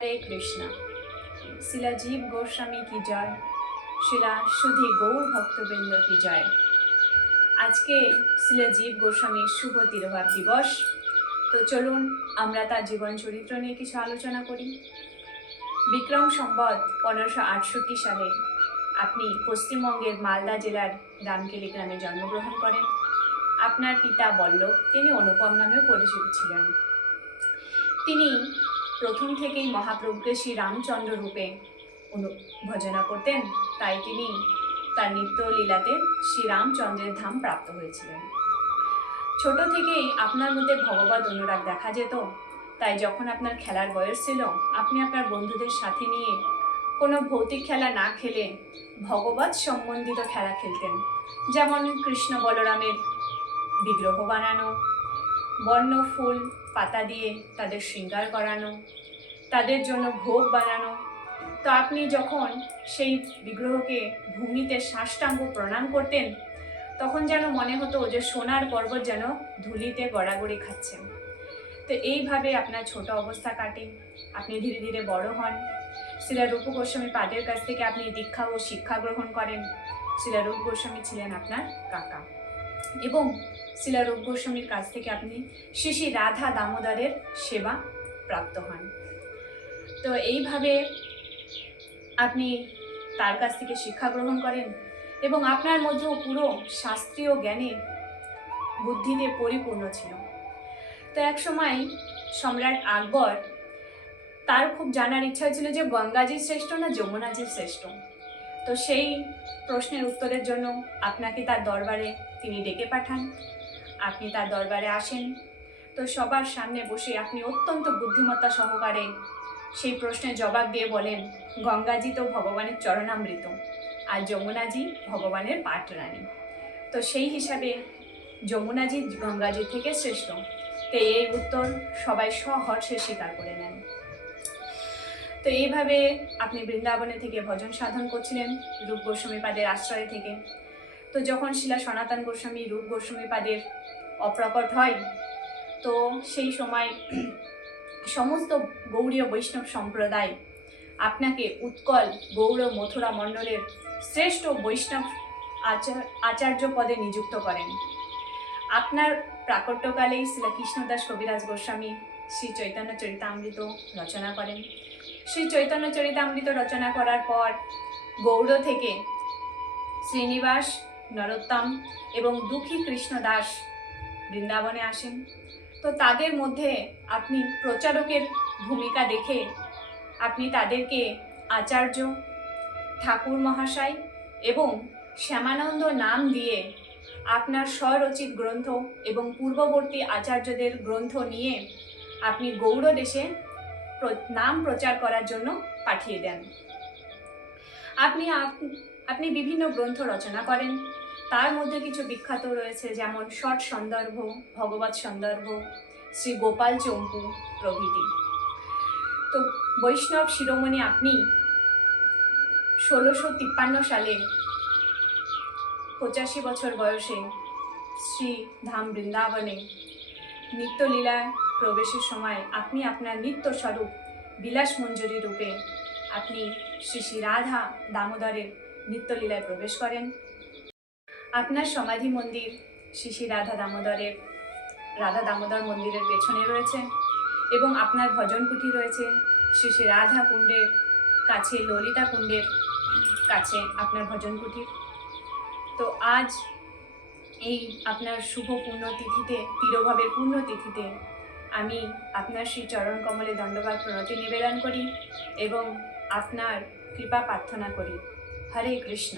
हरे कृष्णा। शिला जीव गोस्वामी की जय, शिला सुधी गौर भक्तबृंद की जय। আজকে শিলা জীব গোস্বামীর শুভ তিরোভাব দিবস। তো চলুন আমরা তার জীবন চরিত্র নিয়ে কিছু আলোচনা করি। বিক্রম সম্বত 1568 সালে আপনি পশ্চিমবঙ্গের মালদা জেলার রামকেলি গ্রামে জন্মগ্রহণ করেন। আপনার পিতা বল্লভ, তিনি অনুপম নামেও পরিচিত ছিলেন। তিনি প্রথম থেকেই মহাপ্রভুকে শ্রী রামচন্দ্র রূপে ভজনা করতেন, তাই তিনি তার নিত্য লীলাতে শ্রী রামচন্দ্রের ধাম প্রাপ্ত হয়েছিলেন। ছোট থেকেই আপনার মধ্যে ভগবত অনুরাগ দেখা যেত, তাই যখন আপনার খেলার বয়স ছিল, আপনি আপনার বন্ধুদের সাথে নিয়ে কোনো ভৌতিক খেলা না খেলে ভগবত সম্বন্ধিত খেলা খেলতেন, যেমন কৃষ্ণ বলরামের বিগ্রহ বানানো, বর্ণ ফুল পাতা দিয়ে তাদের শৃঙ্গার করানো, তাদের জন্য ভোগ বানানো। তো আপনি যখন সেই বিগ্রহকে ভূমিতে সাষ্টাঙ্গ প্রণাম করতেন, তখন যেন মনে হতো যে সোনার পর্বত যেন ধুলিতে গড়াগড়ি খাচ্ছেন। তো এইভাবে আপনার ছোট অবস্থা কাটে। আপনি ধীরে ধীরে বড় হন। শিলা রূপ গোস্বামী পাদের কাছ থেকে আপনি দীক্ষা ও শিক্ষা গ্রহণ করেন। শিলা রূপ গোস্বামী ছিলেন আপনার কাকা, এবং শিলা রূপ গোস্বামীর কাছ থেকে আপনি শ্রী শ্রী রাধা দামোদরের সেবা প্রাপ্ত হন। তো এইভাবে আপনি তার কাছ থেকে শিক্ষা গ্রহণ করেন, এবং আপনার মধ্যেও পুরো শাস্ত্রীয় জ্ঞানে বুদ্ধিতে পরিপূর্ণ ছিল। তো এক সময় সম্রাট আকবর, তার খুব জানার ইচ্ছা ছিল যে গঙ্গাজি শ্রেষ্ঠ না যমুনাজি শ্রেষ্ঠ। তো সেই প্রশ্নের উত্তরের জন্য আপনাকে তার দরবারে তিনি ডেকে পাঠান। আপনি তার দরবারে আসেন। তো সবার সামনে বসে আপনি অত্যন্ত বুদ্ধিমত্তা সহকারে সেই প্রশ্নের জবাব দিয়ে বলেন, গঙ্গাজি তো ভগবানের চরণামৃত, আর যমুনাজি ভগবানের পাটরানী। তো সেই হিসাবে যমুনাজি গঙ্গাজি থেকে শ্রেষ্ঠ। তো এই উত্তর সবাই সহর্ষে স্বীকার করে নেন। তো এইভাবে আপনি বৃন্দাবনে থেকে ভজন সাধন করছিলেন রূপ গোস্বামী পাদের আশ্রয় থেকে। তো যখন শিলা সনাতন গোস্বামী রূপ গোস্বামী পাদের অপ্রকট হয়, তো সেই সময় সমস্ত গৌড়ীয় বৈষ্ণব সম্প্রদায় আপনাকে উৎকল গৌড় মথুরা মণ্ডলের শ্রেষ্ঠ বৈষ্ণব আচার্য পদে নিযুক্ত করেন। আপনার প্রাকট্যকালেই শিলা কৃষ্ণদাস কবিরাজ গোস্বামী শ্রী চৈতন্য চরিতামৃত রচনা করেন। শ্রী চৈতন্য চরিতামৃত রচনা করার পর গৌড় থেকে শ্রীনিবাস, নরোত্তম এবং দুঃখী কৃষ্ণদাস বৃন্দাবনে আসেন। তো তাদের মধ্যে আপনি প্রচারকের ভূমিকা দেখে আপনি তাদেরকে আচার্য, ঠাকুর মহাশয় এবং শ্যামানন্দ নাম দিয়ে আপনার স্বরচিত গ্রন্থ এবং পূর্ববর্তী আচার্যদের গ্রন্থ নিয়ে আপনি গৌড় দেশে নাম প্রচার করার জন্য পাঠিয়ে দেন। আপনি বিভিন্ন গ্রন্থ রচনা করেন। তার মধ্যে কিছু বিখ্যাত রয়েছে, যেমন ষট সন্দর্ভ, ভগবত সন্দর্ভ, শ্রী গোপাল চম্পু প্রভৃতি। তো বৈষ্ণব শিরোমণি আপনি 1653 সালে 85 বছর বয়সে শ্রী ধাম বৃন্দাবনে নিত্যলীলায় প্রবেশের সময় আপনি আপনার নিত্য স্বরূপ বিলাস মঞ্জুরি রূপে আপনি শ্রী শ্রী রাধা দামোদরের নিত্যলীলায় প্রবেশ করেন। আপনার সমাধি মন্দির শ্রী শ্রী রাধা দামোদর মন্দিরের পেছনে রয়েছে, এবং আপনার ভজন কুঠি রয়েছে শ্রী শ্রী রাধা কুণ্ডের কাছে, ললিতা কুণ্ডের কাছে আপনার ভজন কুঠির। তো আজ এই আপনার শুভ পুণ্যতিথিতে, তিরোভাবের পুণ্যতিথিতে আমি আপনার শ্রী চরণ কমলে দণ্ডবাদ প্রণতি নিবেদন করি এবং আপনার কৃপা প্রার্থনা করি। হরে কৃষ্ণ।